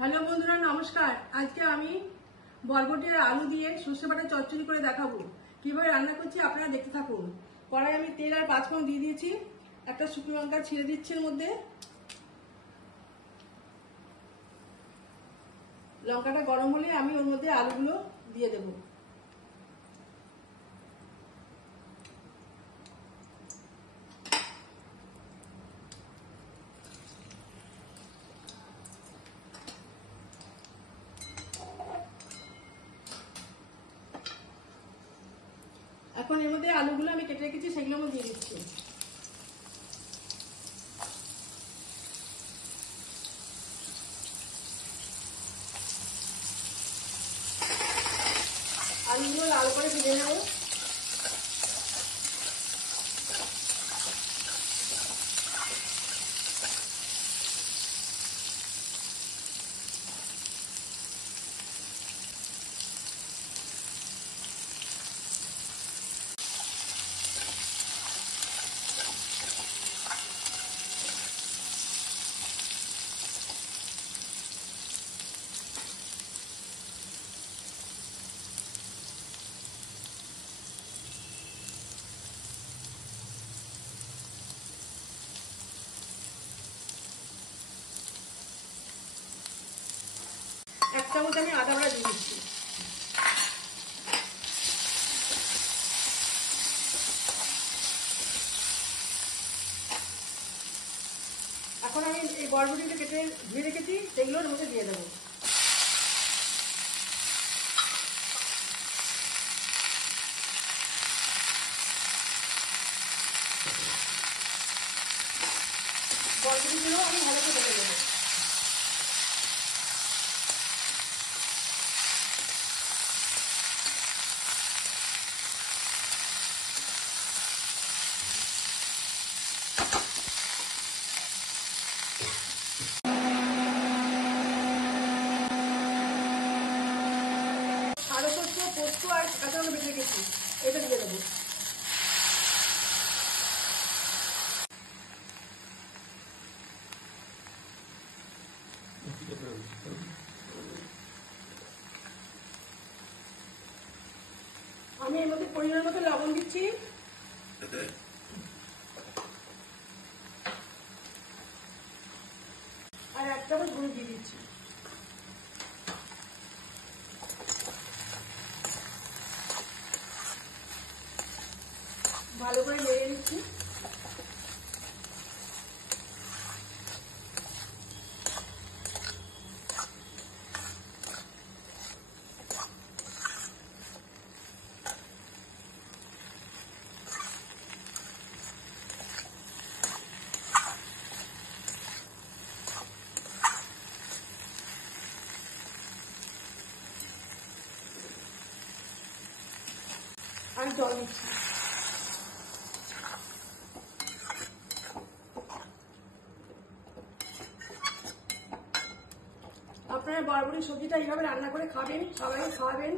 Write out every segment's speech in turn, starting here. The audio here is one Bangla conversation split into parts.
হ্যালো বন্ধুরা, নমস্কার। আজকে আমি বরবটি আর আলু দিয়ে সর্ষে বাটা চচ্চড়ি করে দেখাবো কিভাবে রান্না করছি। আপনারা দেখতে থাকুন। কড়াই আমি তেল আর পাঁচফোড়ন দিয়ে দিয়েছি। একটা শুকনো লঙ্কা ছিঁড়ে দিচ্ছি এর মধ্যে। লঙ্কাটা গরম হলে আমি ওর মধ্যে আলুগুলো দিয়ে দেবো। এখন এর মধ্যে আলুগুলো আমি কেটে রেখেছি, সেগুলো আমি দিয়ে দিচ্ছি। আলুগুলো লাল করে ভেজে নেব। এক চামচ আমি আদা বাটা দিয়ে দিচ্ছি। এখন আমি এই বরবটিটা কেটে ধুয়ে রেখেছি, সেগুলোর মধ্যে দিয়ে দেবো। বরবটিগুলো আমি ভালো করে ভেজে দেবো। আলু পোস্ত আর কাঁচা লঙ্কা বেটে রেখেছি, এটা দিয়ে দেবো। আমি এর মধ্যে পরিমাণ মতো লবণ দিচ্ছি। আর এক চামচ হলুদ দিয়ে দিচ্ছি। ভালো করে নেড়ে নিচ্ছি। আর জল দিচ্ছি। আপনারা বরবটির সবজিটা এইভাবে রান্না করে খাবেন, সবাইকে খাওয়াবেন।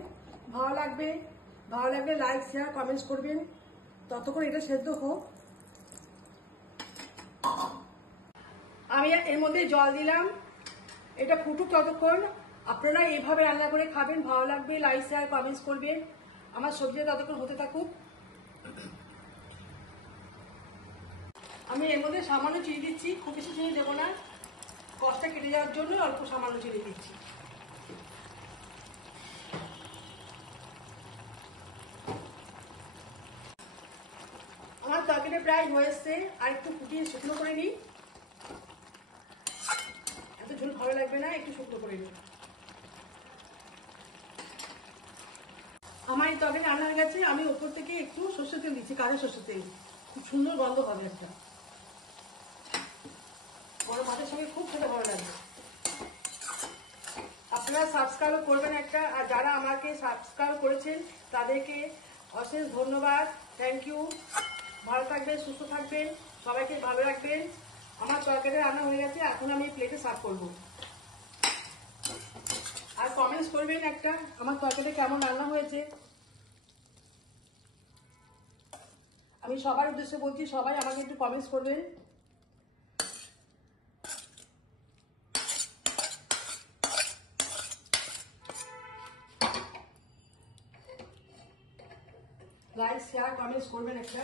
ভালো লাগলে লাইক, শেয়ার, কমেন্টস করবেন। ততক্ষণ এটা সেদ্ধ হোক। আমি এর মধ্যে জল দিলাম, এটা ফুটুক ততক্ষণ। আপনারা এইভাবে রান্না করে খাবেন, ভালো লাগবে, লাইক, শেয়ার, কমেন্টস করবেন। আমার সবজিটা ততক্ষণ হতে থাকুক। আমি এর মধ্যে সামান্য চিনি দিচ্ছি, খুব বেশি চিনি দেবো না, কষ্টটা কেটে যাওয়ার জন্য অল্প সামান্য চিনি দিচ্ছি। আমার তরকারিটা প্রায় হয়ে এসছে, আর একটু ফুটিয়ে শুকনো করে নিই। এত ঝোল ভালো লাগবে না, একটু শুকনো করে নিই। আমার এই তরকারি রান্না হয়ে গেছে। আমি উপর থেকে একটু সর্ষের তেল দিচ্ছি, কাঁচা সর্ষের তেল। খুব সুন্দর গন্ধ হবে একটা, গরম ভাতের সঙ্গে খুব খেতে ভালো লাগবে। আপনারা সাবস্ক্রাইব করবেন একটা, আর যারা আমাকে সাবস্ক্রাইব করেছেন তাদেরকে অশেষ ধন্যবাদ, থ্যাংক ইউ। ভালো থাকবেন, সুস্থ থাকবেন, সবাইকে ভালো রাখবেন। আমার তরকারি রান্না হয়ে গেছে, এখন আমি প্লেটে সার্ভ করবো। আর কমেন্টস করবেন একটা, আমার তরকারি কেমন রান্না হয়েছে। আমি সবার উদ্দেশ্যে বলছি, সবাই আমাকে একটু কমেন্টস করবেন। লাইক শেয়ার কমেন্টস করবেন একটা।